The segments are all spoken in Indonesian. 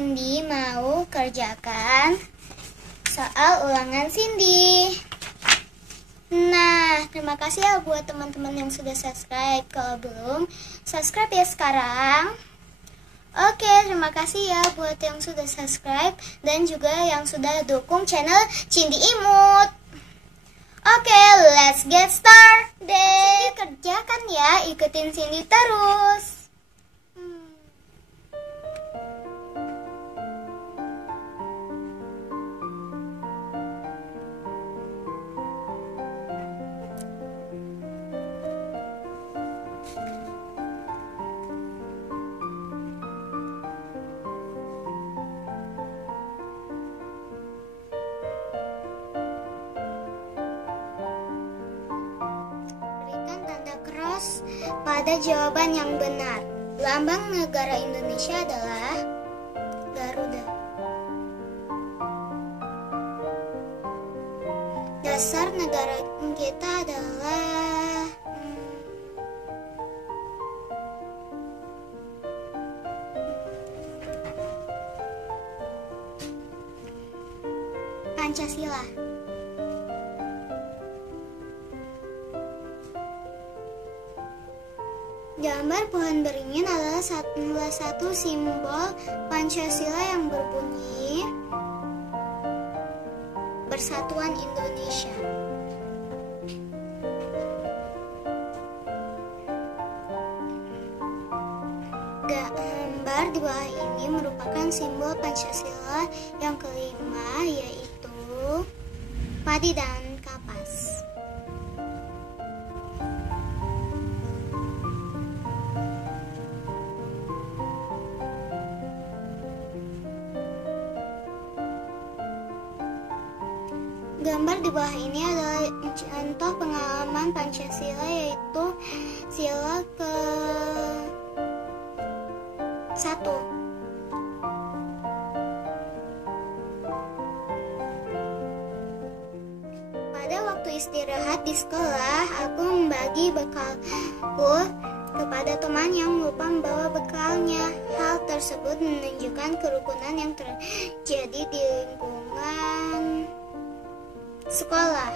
Cindy mau kerjakan soal ulangan Cindy. Nah, terima kasih ya buat teman-teman yang sudah subscribe. Kalau belum, subscribe ya sekarang. Oke, terima kasih ya buat yang sudah subscribe dan juga yang sudah dukung channel Cindy Imut. Oke, let's get started. Kerjakan ya, ikutin Cindy terus. Pada jawaban yang benar. Lambang negara Indonesia adalah Garuda. Dasar negara kita adalah Pancasila. Gambar pohon beringin adalah salah satu simbol Pancasila yang berbunyi Persatuan Indonesia. Gambar di bawah ini merupakan simbol Pancasila yang kelima, yaitu padi dan kapas. Gambar di bawah ini adalah contoh pengalaman Pancasila, yaitu sila ke-1. Pada waktu istirahat di sekolah, aku membagi bekalku kepada teman yang lupa membawa bekalnya. Hal tersebut menunjukkan kerukunan yang terjadi di lingkungan sekolah.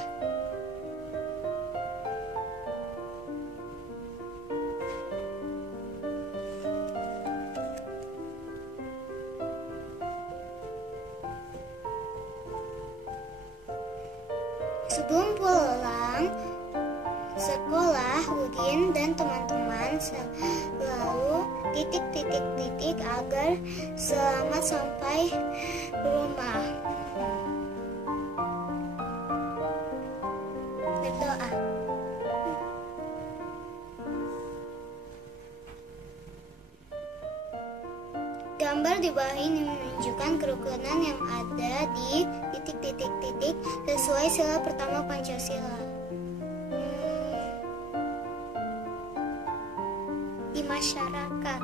Sebelum pulang sekolah, Udin dan teman-teman selalu titik agar selamat sampai rumah. Berdoa. Gambar di bawah ini menunjukkan kerukunan yang ada di titik sesuai sila pertama Pancasila. Di masyarakat.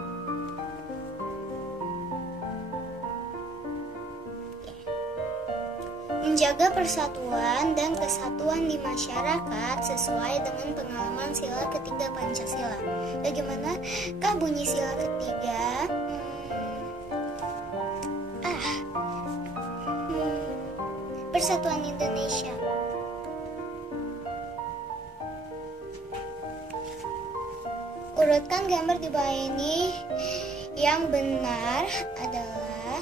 Menjaga persatuan dan kesatuan di masyarakat sesuai dengan pengalaman sila ketiga Pancasila. Bagaimanakah bunyi sila ketiga? Persatuan Indonesia. Urutkan gambar di bawah ini. Yang benar adalah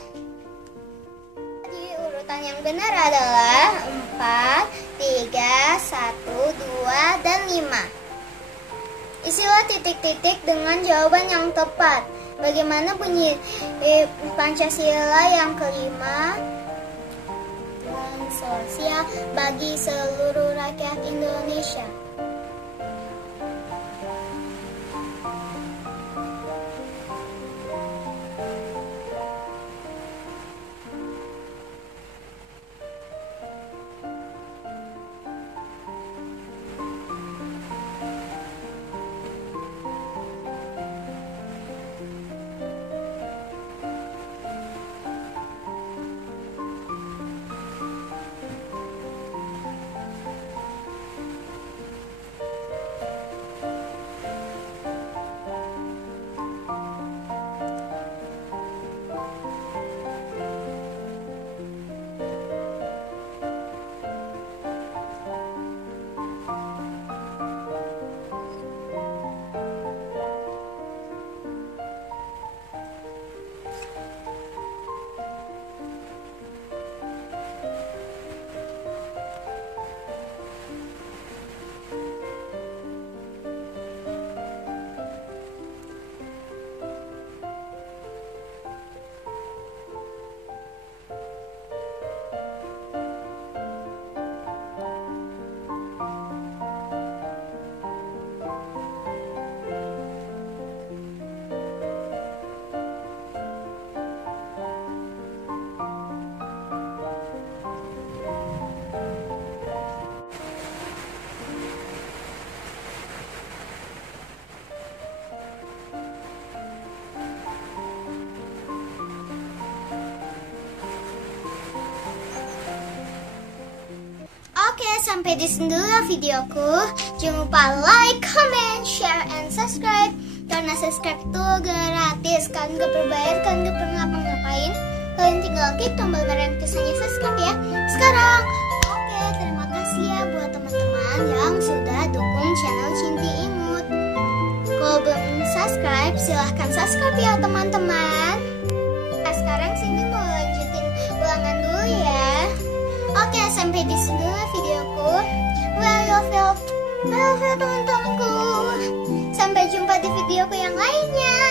yang benar adalah 4, 3, 1, 2, dan 5. Isilah titik-titik dengan jawaban yang tepat. Bagaimana bunyi Pancasila yang kelima? Sosial bagi seluruh rakyat Indonesia. Oke, sampai di sini dulu videoku. Jangan lupa like, comment, share, and subscribe. Karena subscribe itu gratis, kan gak berbayar, kan gak pernah ngapa-ngapain. Kalian tinggal klik tombol merah yang tulisannya subscribe ya. Sekarang, oke, terima kasih ya buat teman-teman yang sudah dukung channel Cinti Imut. Kalau belum subscribe, silahkan subscribe ya teman-teman. Nah, sekarang Cinti mau lanjutin ulangan dulu ya. Oke, sampai di sini dulu videoku. I love you teman-temanku. Sampai jumpa di videoku yang lainnya.